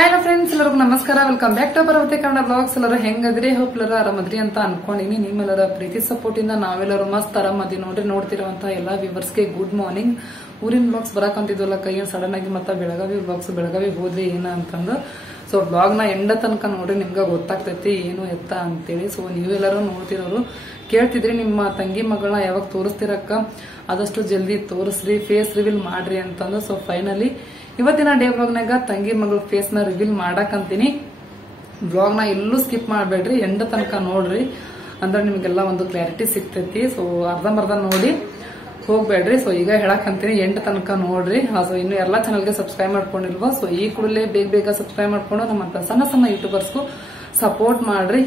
Hi ನಾ friends, ಎಲ್ಲರಿಗೂ ನಮಸ್ಕಾರ. Welcome back to Parvathe Kannada blogs. ಎಲ್ಲರೂ ಹೆಂಗದ್ರಿ? ಹೋಪ್ ಎಲ್ಲರೂ ಆರಾಮದ್ರಿ ಅಂತ ಅನ್ಕೊಂಡಿನಿ. ನಿಮ್ಮೆಲ್ಲರ ಪ್ರೀತಿ ಸಪೋರ್ಟ್ ಇಂದ ನಾವೆಲ್ಲರೂ ಮಸ್ತ್ ಆರಾಮದಿ ನೋಡ್ರಿ. ನೋಡ್ತಿರುವಂತ ಎಲ್ಲಾ ವ್ಯೂವರ್ಸ್ಗೆ ಗುಡ್ ಮಾರ್ನಿಂಗ್. ಊರಿನ ಬ್ಲಾಗ್ಸ್ ಬರಕಂತಿದ್ವಲ್ಲ ಕೈ ಸಡನ್ ಆಗಿ ಮತ್ತೆ ಬೆಳಗಾವಿ ಹೋದ್ರಿ ಏನ ಅಂತಂದು. ಸೊ ಬ್ಲಾಗ್ ನ ಎಂಡ ತನಕ ನೋಡ್ರಿ, ನಿಮ್ಗೆ ಗೊತ್ತಾಗ್ತೈತಿ ಏನು ಎತ್ತ ಅಂತೇಳಿ. ಸೊ ನೀವೆಲ್ಲರೂ ನೋಡ್ತಿರೋರು ಕೇಳ್ತಿದ್ರಿ ನಿಮ್ಮ ತಂಗಿ ಮಗಳನ್ನ ಯಾವಾಗ ತೋರಿಸ್ತಿರಕ್ಕ, ಆದಷ್ಟು ಜಲ್ದಿ ತೋರಿಸ್ರಿ, ಫೇಸ್ ರಿವೀಲ್ ಮಾಡ್ರಿ ಅಂತಂದು. ಸೊ ಫೈನಲಿ ಇವತ್ತಿನ ಡೇ ಬ್ಲಾಗ್ನಾಗ ತಂಗಿ ಮಗಳ ಫೇಸ್ ನ ರಿವೀಲ್ ಮಾಡಕಂತೀನಿ. ಬ್ಲಾಗ್ ನ ಎಲ್ಲೂ ಸ್ಕಿಪ್ ಮಾಡಬೇಡ್ರಿ, ಎಂಡ ತನಕ ನೋಡ್ರಿ, ಅಂದ್ರೆ ನಿಮ್ಗೆಲ್ಲ ಒಂದು ಕ್ಲಾರಿಟಿ ಸಿಗ್ತೈತಿ. ಸೊ ಅರ್ಧಂಬರ್ಧ ನೋಡಿ ಹೋಗ್ಬೇಡ್ರಿ. ಸೊ ಈಗ ಹೇಳಕಂತೀನಿ, ಎಂಡ ತನಕ ನೋಡ್ರಿ. ಸೊ ಇನ್ನು ಎಲ್ಲಾ ಚಾನಲ್ಗೆ ಸಬ್ಸ್ಕ್ರೈಬ್ ಮಾಡ್ಕೊಂಡಿಲ್ವಾ? ಸೊ ಈ ಕೂಡಲೇ ಬೇಗ ಸಬ್ಸ್ಕ್ರೈಬ್ ಮಾಡ್ಕೊಂಡು ನಮ್ಮಂತ ಸಣ್ಣ ಯೂಟ್ಯೂಬರ್ಸ್ಗೂ ಸಪೋರ್ಟ್ ಮಾಡ್ರಿ.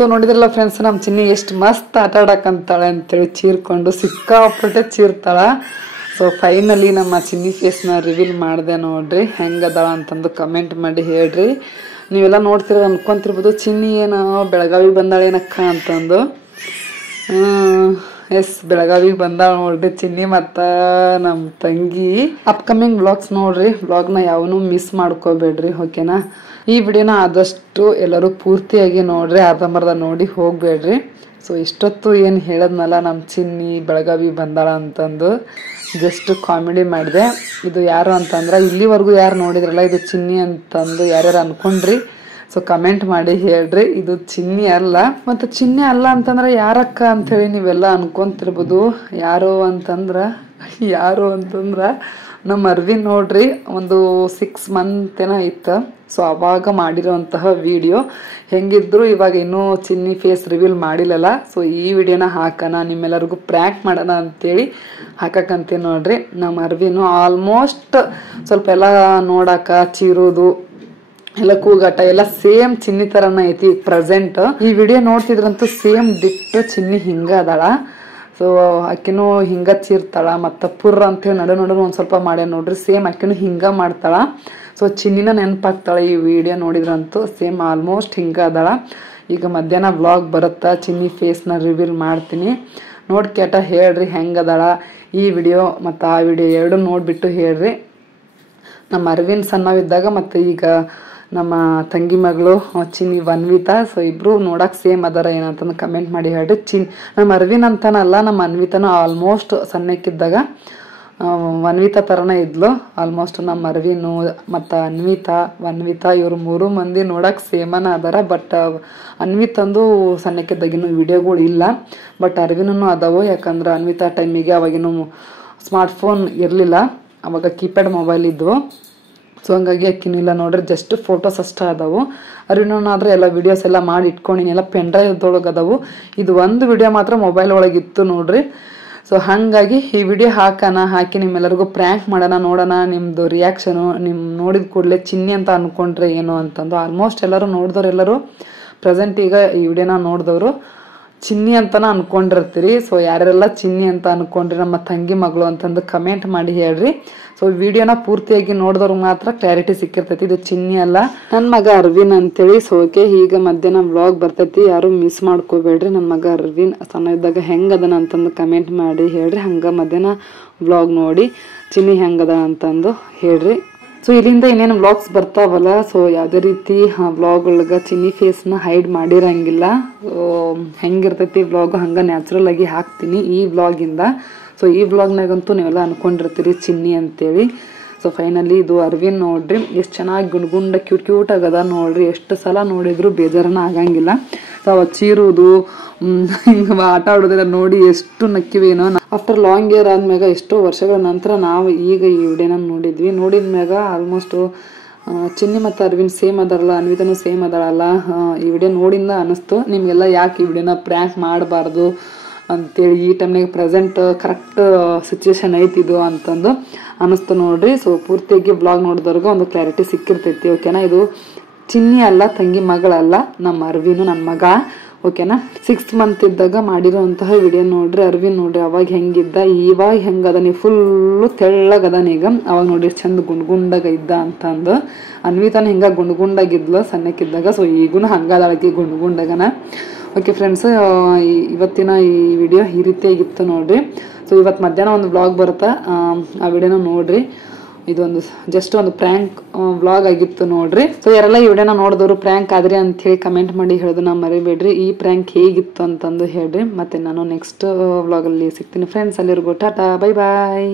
ಸೊ ನೋಡಿದ್ರಲ್ಲ ಫ್ರೆಂಡ್ಸ್, ನಮ್ಮ ಚಿನ್ನಿ ಎಷ್ಟು ಮಸ್ತ್ ಆಟ ಆಡಕ್ಕಂತಾಳೆ ಅಂತೇಳಿ ಚೀರ್ಕೊಂಡು ಸಿಕ್ಕಾಪಟ್ಟೆ ಚೀರ್ತಾಳ. ಸೊ ಫೈನಲಿ ನಮ್ಮ ಚಿನ್ನಿ ಫೇಸ್ನ ರಿವೀಲ್ ಮಾಡಿದೆ ನೋಡ್ರಿ, ಹೆಂಗದಾಳ ಅಂತಂದು ಕಮೆಂಟ್ ಮಾಡಿ ಹೇಳ್ರಿ. ನೀವೆಲ್ಲ ನೋಡ್ತಿರೋ ಅನ್ಕೊಂತಿರ್ಬೋದು, ಚಿನ್ನಿ ಏನೋ ಬೆಳಗಾವಿ ಬಂದಾಳೇನಕ್ಕ ಅಂತಂದು. ಎಸ್, ಬೆಳಗಾವಿಗೆ ಬಂದಾಳ ನೋಡ್ರಿ ಚಿನ್ನಿ ಮತ್ತು ನಮ್ಮ ತಂಗಿ. ಅಪ್ಕಮಿಂಗ್ ವ್ಲಾಗ್ಸ್ ನೋಡ್ರಿ, ವ್ಲಾಗ್ನ ಯಾವನು ಮಿಸ್ ಮಾಡ್ಕೋಬೇಡ್ರಿ, ಓಕೆನಾ. ಈ ವಿಡಿಯೋನ ಆದಷ್ಟು ಎಲ್ಲರೂ ಪೂರ್ತಿಯಾಗಿ ನೋಡ್ರಿ, ಅರ್ಧಂಬರ್ಧ ನೋಡಿ ಹೋಗ್ಬೇಡ್ರಿ. ಸೊ ಇಷ್ಟೊತ್ತು ಏನು ಹೇಳದ್ನಲ್ಲ ನಮ್ಮ ಚಿನ್ನಿ ಬೆಳಗಾವಿ ಬಂದಾಳ ಅಂತಂದು, ಜಸ್ಟ್ ಕಾಮಿಡಿ ಮಾಡಿದೆ. ಇದು ಯಾರು ಅಂತಂದ್ರೆ ಇಲ್ಲಿವರೆಗೂ ಯಾರು ನೋಡಿದ್ರಲ್ಲ ಇದು ಚಿನ್ನಿ ಅಂತಂದು ಯಾರ್ಯಾರು ಅನ್ಕೊಂಡ್ರಿ, ಸೊ ಕಮೆಂಟ್ ಮಾಡಿ ಹೇಳ್ರಿ. ಇದು ಚಿನ್ನಿ ಅಲ್ಲ. ಮತ್ತು ಚಿನ್ನಿ ಅಲ್ಲ ಅಂತಂದ್ರೆ ಯಾರಕ್ಕ ಅಂಥೇಳಿ ನೀವೆಲ್ಲ ಅನ್ಕೊಂತಿರ್ಬೋದು. ಯಾರು ಅಂತಂದ್ರೆ ನಮ್ಮ ಅರ್ವಿನ್ ನೋಡ್ರಿ, ಒಂದು 6 ಮಂತ್ ಏನೋ ಇತ್ತು. ಸೊ ಅವಾಗ ಮಾಡಿರೋಂತಹ ವಿಡಿಯೋ. ಹೆಂಗಿದ್ರು ಇವಾಗ ಇನ್ನೂ ಚಿನ್ನಿ ಫೇಸ್ ರಿವೀಲ್ ಮಾಡಿಲ್ಲಲ್ಲ, ಸೊ ಈ ವಿಡಿಯೋನ ಹಾಕೋಣ, ನಿಮ್ಮೆಲ್ಲರಿಗೂ ಪ್ರ್ಯಾಂಕ್ ಮಾಡೋಣ ಅಂತೇಳಿ ಹಾಕಕ್ಕಂತೀನಿ ನೋಡ್ರಿ. ನಮ್ಮ ಅರ್ವಿನು ಆಲ್ಮೋಸ್ಟ್ ಸ್ವಲ್ಪ ಎಲ್ಲ ನೋಡಾಕ ಚೀರೋದು ಎಲ್ಲ ಕೂಗಾಟ ಎಲ್ಲ ಸೇಮ್ ಚಿನ್ನಿ ತರನ ಐತಿ ಪ್ರೆಸೆಂಟ್. ಈ ವಿಡಿಯೋ ನೋಡ್ತಿದ್ರಂತೂ ಸೇಮ್ ಡಿಟ್ಟು ಚಿನ್ನಿ ಹಿಂಗ ಅದಾಳ. ಸೊ ಅಕ್ಕಿನೂ ಹಿಂಗ ಚೀರ್ತಾಳ ಮತ್ತು ಪುರ್ರ ಅಂತೇಳಿ ನಡು ಒಂದು ಸ್ವಲ್ಪ ಮಾಡ್ಯ ನೋಡ್ರಿ, ಸೇಮ್ ಅಕ್ಕಿನೂ ಹಿಂಗ ಮಾಡ್ತಾಳ. ಸೊ ಚಿನ್ನಿನ ನೆನಪಾಗ್ತಾಳೆ ಈ ವಿಡಿಯೋ ನೋಡಿದ್ರಂತೂ, ಸೇಮ್ ಆಲ್ಮೋಸ್ಟ್ ಹಿಂಗ ಅದಾಳ. ಈಗ ಮಧ್ಯಾಹ್ನ ವ್ಲಾಗ್ ಬರುತ್ತಾ, ಚಿನ್ನಿ ಫೇಸ್ನ ರಿವೀಲ್ ಮಾಡ್ತೀನಿ. ನೋಡ್ಕೇಟ ಹೇಳ್ರಿ ಹೆಂಗದಾಳ ಈ ವಿಡಿಯೋ ಮತ್ತು ಆ ವಿಡಿಯೋ ಎರಡು ನೋಡಿಬಿಟ್ಟು ಹೇಳ್ರಿ. ನಮ್ಮ ಅರ್ವಿನ್ ಸಣ್ಣವಿದ್ದಾಗ ಮತ್ತು ಈಗ ನಮ್ಮ ತಂಗಿ ಮಗಳು ಚಿನ್ನಿ ವನ್ವಿತಾ, ಸೊ ಇಬ್ರು ನೋಡಕ್ ಸೇಮ್ ಅದಾರ ಏನಂತಂದು ಕಮೆಂಟ್ ಮಾಡಿ ಹೇಳ್ರಿ. ನಮ್ಮ ಅರ್ವಿನ್ ಅಂತಾನಲ್ಲ, ನಮ್ಮ ಅನ್ವಿತಾನು ಆಲ್ಮೋಸ್ಟ್ ಸಣ್ಣಕ್ಕಿದ್ದಾಗ ವನ್ವಿತಾ ಥರನೇ ಇದ್ಲು ಆಲ್ಮೋಸ್ಟ್. ನಮ್ಮ ಅರ್ವಿನು ಮತ್ತು ವನ್ವಿತಾ ಇವ್ರು 3 ಮಂದಿ ನೋಡಕ್ ಸೇಮನ ಅದಾರ. ಬಟ್ ಅನ್ವಿತಂದು ಸಣ್ಣಕ್ಕಿದ್ದಾಗಿನೂ ವಿಡಿಯೋಗಳು ಇಲ್ಲ, ಬಟ್ ಅರ್ವಿನೂ ಅದಾವು. ಯಾಕಂದ್ರೆ ಅನ್ವಿತಾ ಟೈಮಿಗೆ ಅವಾಗಿನೂ ಸ್ಮಾರ್ಟ್ಫೋನ್ ಇರಲಿಲ್ಲ, ಅವಾಗ ಕೀಪ್ಯಾಡ್ ಮೊಬೈಲ್ ಇದ್ವು. ಸೊ ಹಂಗಾಗಿ ಅಕ್ಕಿನಿಲ್ಲ ನೋಡ್ರಿ, ಜಸ್ಟ್ ಫೋಟೋಸ್ ಅಷ್ಟೇ ಅದಾವು. ಅರ್ವಿನಾದ್ರೆ ಎಲ್ಲ ವಿಡಿಯೋಸ್ ಎಲ್ಲ ಮಾಡಿ ಇಟ್ಕೊಂಡಿನಿ, ಎಲ್ಲ ಪೆನ್ ಡ್ರೈವ್ದೊಳಗೆ ಅದಾವು. ಇದು ಒಂದು ವಿಡಿಯೋ ಮಾತ್ರ ಮೊಬೈಲ್ ಒಳಗಿತ್ತು ನೋಡ್ರಿ. ಸೊ ಹಾಗಾಗಿ ಈ ವಿಡಿಯೋ ಹಾಕಿ ನಿಮ್ಮೆಲ್ಲರಿಗೂ ಪ್ರ್ಯಾಂಕ್ ಮಾಡೋಣ, ನೋಡೋಣ ನಿಮ್ಮದು ರಿಯಾಕ್ಷನು. ನಿಮ್ಮ ನೋಡಿದ ಕೂಡಲೇ ಚಿನ್ನಿ ಅಂತ ಅಂದ್ಕೊಂಡ್ರೆ ಏನು ಅಂತಂದು ಆಲ್ಮೋಸ್ಟ್ ಎಲ್ಲರೂ ನೋಡಿದವ್ರು, ಎಲ್ಲರೂ ಪ್ರೆಸೆಂಟ್ ಈಗ ಈ ವಿಡಿಯೋನ ನೋಡಿದವರು ಚಿನ್ನಿ ಅಂತನ ಅನ್ಕೊಂಡಿರ್ತೀರಿ. ಸೊ ಯಾರೆಲ್ಲ ಚಿನ್ನಿ ಅಂತ ಅನ್ಕೊಂಡ್ರಿ ನಮ್ಮ ತಂಗಿ ಮಗಳು ಅಂತಂದು ಕಮೆಂಟ್ ಮಾಡಿ ಹೇಳ್ರಿ. ಸೊ ವಿಡಿಯೋನ ಪೂರ್ತಿಯಾಗಿ ನೋಡಿದವ್ರು ಮಾತ್ರ ಕ್ಲಾರಿಟಿ ಸಿಕ್ಕಿರ್ತೈತಿ, ಇದು ಚಿನ್ನಿ ಅಲ್ಲ, ನನ್ನ ಮಗ ಅರ್ವಿನ್ ಅಂತೇಳಿ. ಸೊ ಓಕೆ, ಈಗ ಮಧ್ಯಾಹ್ನ ವ್ಲಾಗ್ ಬರ್ತೈತಿ, ಯಾರು ಮಿಸ್ ಮಾಡ್ಕೋಬೇಡ್ರಿ. ನನ್ನ ಮಗ ಅರ್ವಿನ್ ಸಣ್ಣ ಇದ್ದಾಗ ಹೆಂಗದನ ಅಂತಂದು ಕಮೆಂಟ್ ಮಾಡಿ ಹೇಳ್ರಿ. ಹಂಗೆ ಮಧ್ಯಾಹ್ನ ವ್ಲಾಗ್ ನೋಡಿ ಚಿನ್ನಿ ಹೆಂಗದ ಅಂತಂದು ಹೇಳ್ರಿ. ಸೊ ಇಲ್ಲಿಂದ ಇನ್ನೇನು ವ್ಲಾಗ್ಸ್ ಬರ್ತಾವಲ್ಲ, ಸೊ ಯಾವುದೇ ರೀತಿ ವ್ಲಾಗ್ ಒಳಗೆ ಚಿನ್ನಿ ಫೇಸ್ನ ಹೈಡ್ ಮಾಡಿರಂಗಿಲ್ಲ. ಹೆಂಗಿರ್ತೈತಿ ವ್ಲಾಗ್ ಹಂಗೆ ನ್ಯಾಚುರಲ್ ಆಗಿ ಹಾಕ್ತೀನಿ ಈ ವ್ಲಾಗಿಂದ. ಸೊ ಈ ವ್ಲಾಗ್ನಾಗಂತೂ ನೀವೆಲ್ಲ ಅನ್ಕೊಂಡಿರ್ತೀರಿ ಚಿನ್ನಿ ಅಂತೇಳಿ. ಸೊ ಫೈನಲಿ ಇದು ಅರ್ವಿನ್ ನೋಡ್ರಿ, ಎಷ್ಟು ಚೆನ್ನಾಗಿ ಗುಂಡ ಕ್ಯೂಟ್ ಆಗದ ನೋಡ್ರಿ. ಎಷ್ಟು ಸಲ ನೋಡಿದ್ರು ಬೇಜಾರನ ಆಗಂಗಿಲ್ಲ. ಸೊ ಅವ ಚೀರೋದು ಹಿಂಗೆ ಆಟ ಆಡೋದೆಲ್ಲ ನೋಡಿ ಎಷ್ಟು ನಕ್ಕಿವೇನೋ. ಆಫ್ಟರ್ ಲಾಂಗ್ ಇಯರ್ ಆದ್ಮ್ಯಾಗ ಎಷ್ಟೋ ವರ್ಷಗಳ ನಂತರ ನಾವು ಈಗ ಈ ವಿಡಿಯೋನ ನೋಡಿದ್ಮ್ಯಾಗ ಆಲ್ಮೋಸ್ಟ್ ಚಿನ್ನಿ ಮತ್ತು ಅರ್ವಿನ್ ಸೇಮ್ ಅದಾರಲ್ಲ, ಅನ್ವಿತಾನು ಸೇಮ್ ಅದಾಳಲ್ಲ, ಈ ವಿಡಿಯೋ ನೋಡಿಂದ ಅನಿಸ್ತು ನಿಮಗೆಲ್ಲ ಯಾಕೆ ಈ ವಿಡಿಯೋನ ಪ್ರ್ಯಾಂಕ್ ಮಾಡಬಾರ್ದು ಅಂತೇಳಿ. ಈ ಟೈಮ್ನಾಗ ಪ್ರೆಸೆಂಟ್ ಕರೆಕ್ಟ್ ಸಿಚುವೇಶನ್ ಐತಿದು ಅಂತಂದು ಅನ್ನಿಸ್ತು ನೋಡ್ರಿ. ಸೊ ಪೂರ್ತಿಯಾಗಿ ವ್ಲಾಗ್ ನೋಡಿದವ್ರಿಗೆ ಒಂದು ಕ್ಲಾರಿಟಿ ಸಿಕ್ಕಿರ್ತೈತಿ, ಓಕೆನಾ. ಇದು ಚಿನ್ನಿ ಅಲ್ಲ, ತಂಗಿ ಮಗಳಲ್ಲ, ನಮ್ಮ ಅರ್ವಿನು ನನ್ನ ಮಗ, ಓಕೆನಾ. 6 ಮಂತ್ ಇದ್ದಾಗ ಮಾಡಿರೋಂತಹ ವಿಡಿಯೋ ನೋಡ್ರಿ. ಅರ್ವಿನ್ ನೋಡ್ರಿ ಅವಾಗ ಹೆಂಗಿದ್ದ, ಇವಾಗ ಹೆಂಗದ, ನೀವು ಫುಲ್ಲು ತೆಳ್ಳಗದಾನ ಈಗ. ಅವಾಗ ನೋಡ್ರಿ ಚಂದ ಗುಂಡಾಗ ಇದ್ದ ಅಂತಂದು. ಅನ್ವಿತಾನ ಹಿಂಗ ಗುಂಡಾಗಿದ್ಲು ಸಣ್ಣಕ್ಕಿದ್ದಾಗ. ಸೊ ಈಗೂ ಹಂಗದಾಳಕಿ ಗುಂಡಾಗನ. ಓಕೆ ಫ್ರೆಂಡ್ಸ್, ಇವತ್ತಿನ ಈ ವಿಡಿಯೋ ಈ ರೀತಿಯಾಗಿತ್ತು ನೋಡ್ರಿ. ಸೊ ಇವತ್ತು ಮಧ್ಯಾಹ್ನ ಒಂದು ವ್ಲಾಗ್ ಬರುತ್ತಾ, ಆ ವಿಡಿಯೋನ ನೋಡ್ರಿ. ಇದೊಂದು ಜಸ್ಟ್ ಒಂದು ಪ್ರ್ಯಾಂಕ್ ವ್ಲಾಗ್ ಆಗಿತ್ತು ನೋಡ್ರಿ. ಸೊ ಯಾರೆಲ್ಲ ಈ ವಿಡಿಯೋನ ನೋಡಿದವರು ಪ್ರ್ಯಾಂಕ್ ಆದ್ರಿ ಅಂತ ಹೇಳಿ ಕಮೆಂಟ್ ಮಾಡಿ ಹೇಳೋದನ್ನ ಮರಿಬೇಡ್ರಿ. ಈ ಪ್ರ್ಯಾಂಕ್ ಹೇಗಿತ್ತು ಅಂತಂದು ಹೇಳ್ರಿ. ಮತ್ತೆ ನಾನು ನೆಕ್ಸ್ಟ್ ವ್ಲಾಗಲ್ಲಿ ಸಿಗ್ತೀನಿ ಫ್ರೆಂಡ್ಸ್. ಅಲ್ಲಿರ್ಗೋ ಟಾಟಾ, ಬೈ ಬಾಯ್.